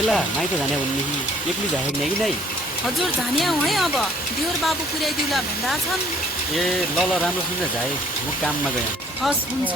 एला माइत जाने भन्नेदेखि एक्लै झाइने कि नै हजुर जाने हौ है अब दियोर बाबु पुर्याइदिउला भन्दा छन् ए ल ल राम्रो सुन्छ झाइ म काममा गएँ हस् हुन्छ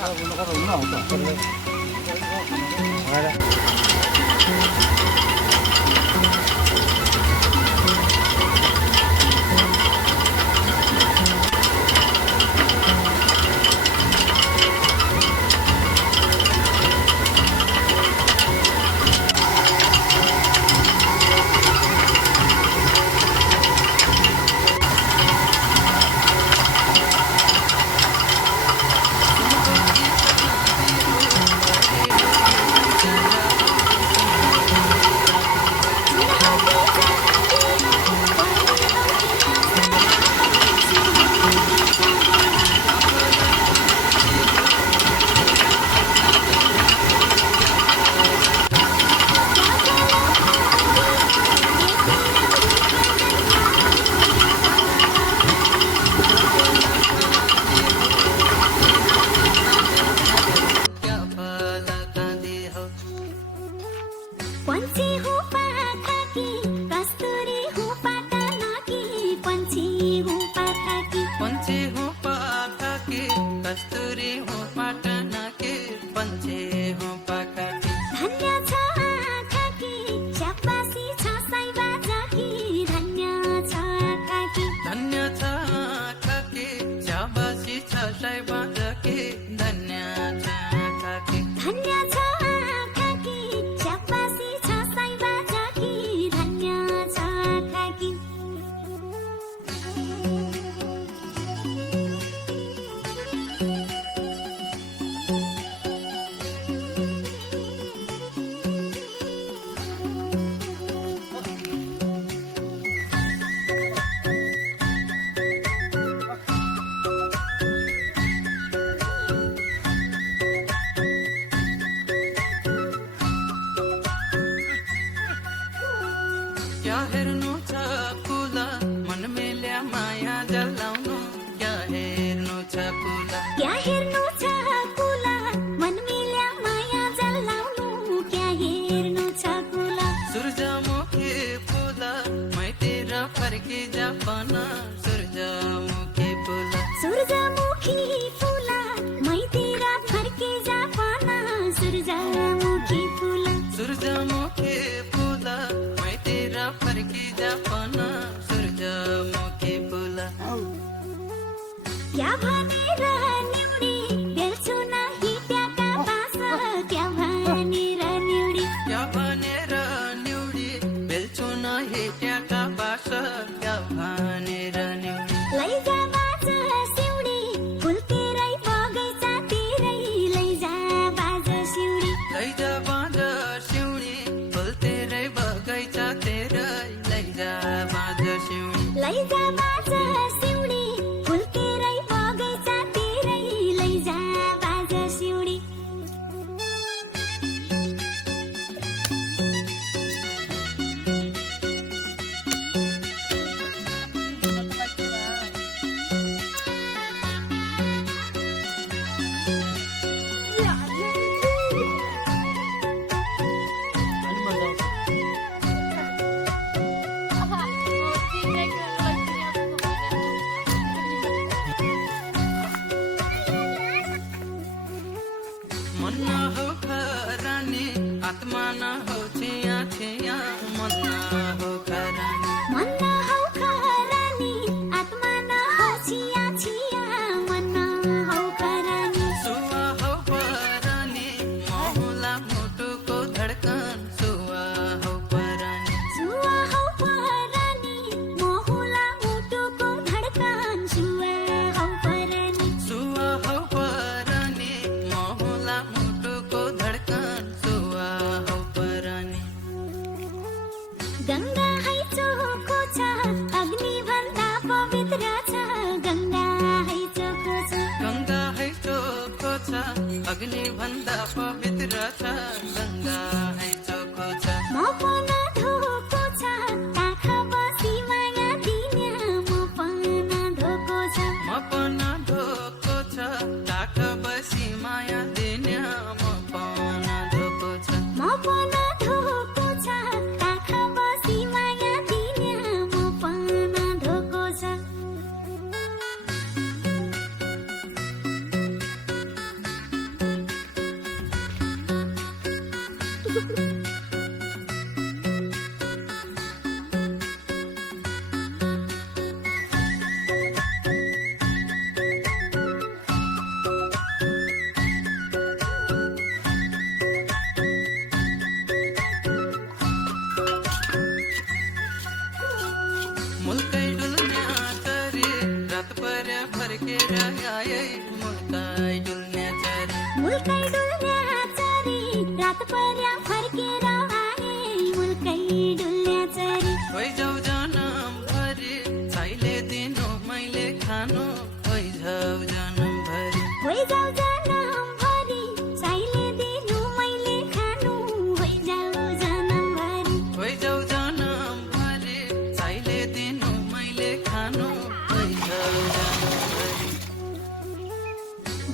मुलकै डुल्ल्या चरी रात पर्या फर्केर आए मुलकै डुल्ल्या चरी लैजाऊ जनमभरि साइले दिनु मैले खानु लैजाऊ जनमभरि होइजाऊ जनमभरि साइले दिनु मैले खानु होइजाऊ जनमभरि लैजाऊ जनमभरि साइले दिनु मैले खानु लैजाऊ जनमभरि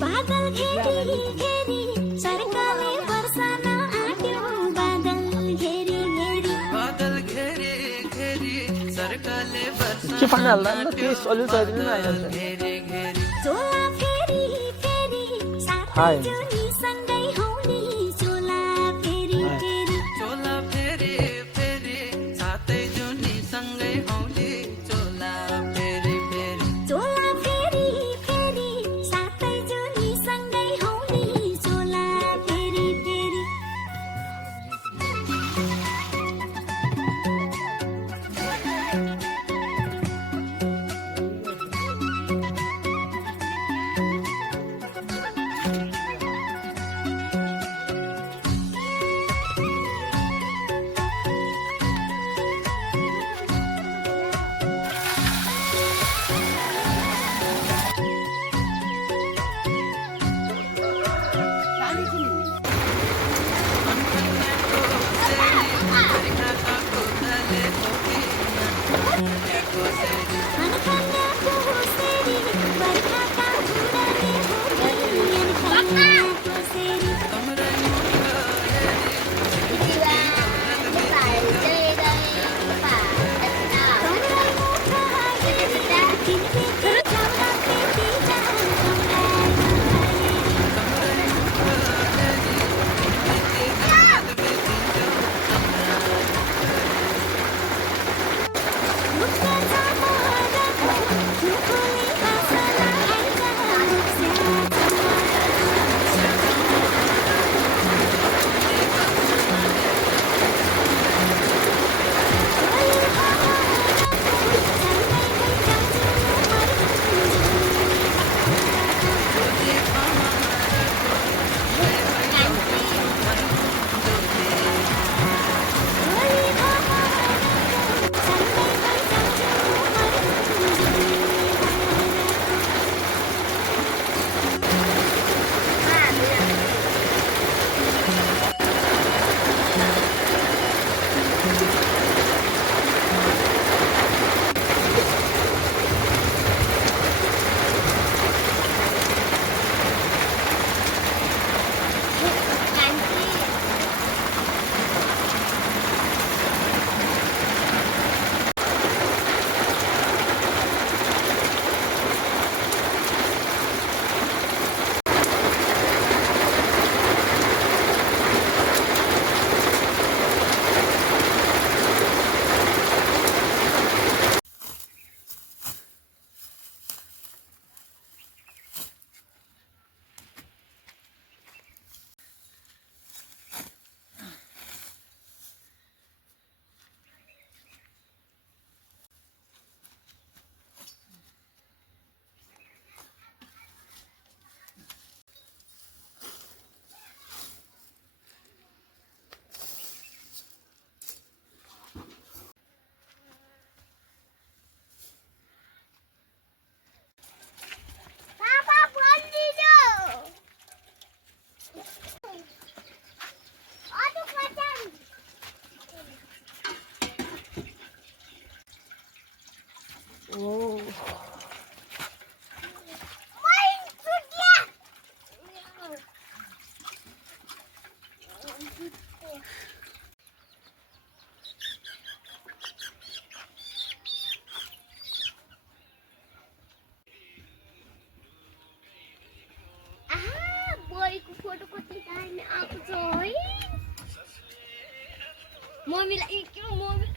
बादल घेरी घेरी सरकाले वर्षान आट्यो बादल घेरी घेरी बादल घेरी घेरी सरकारले के पानी हाल्दा नि त त्यही सल्युट गरिदिनु न आइहाल्छ घेरी घेरी चोला फेरी फेरी हाय। साथै जुनी सँगै हौली चोला फेरी फेरी चोला फेरि फेरि सातै जुनी सँगै हौली चोला फेरि फेरि चोला फेरी फेरी साथै जुनी सँगै हौली चोला फेरी फेरी मनखन्याको सेरी बर्खाका झुडाले होली मनखन्याको सेरी कमरा मुखा हेरी तिनले चौरा फेरि जाऊ कमरा मुखा चमरा मुखले आसला आइजा मुखा बोरीको फोटो कति दामी आएको छ है मम्मीलाई के मम्मी